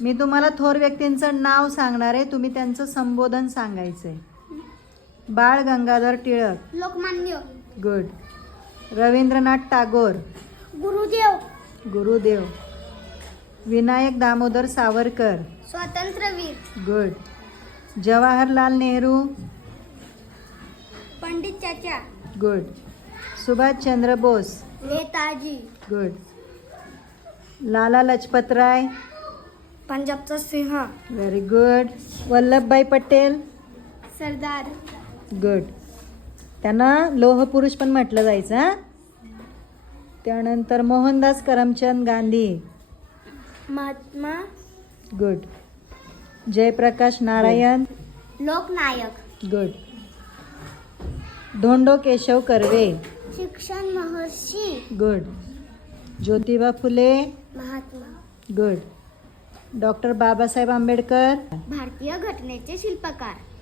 मी तुम्हाला थोर व्यक्तींचं नाव सांगणार आहे, तुम्ही त्यांचं संबोधन सांगायचंय. Bal Gangadhar Tilak. Lokmanya. Good. Rabindranath Tagore. Gurudev. Gurudev. Vinayak Damodar Savarkar. Swatantryaveer. Good. Jawaharlal Nehru. Pandit Chacha. Good. Subhash Chandra Bose. Netaji. Good. Lala Lajpat Rai. पंजाबचा सिंह. Very good. Vallabhbhai Patel. Sardar. Good. त्यांना लोह पुरुष पण म्हटलं जायचं. हा. त्यानंतर मोहनदास करमचंद गांधी. महात्मा. गुड. जयप्रकाश नारायण. लोकनायक. गुड. धोंडो केशव कर्वे. शिक्षण महर्षी. Good. Jyotiba Phule. Mahatma. Good. Doctor Babasaheb Ambedkar. भारतीय घटनेचे शिल्पकार.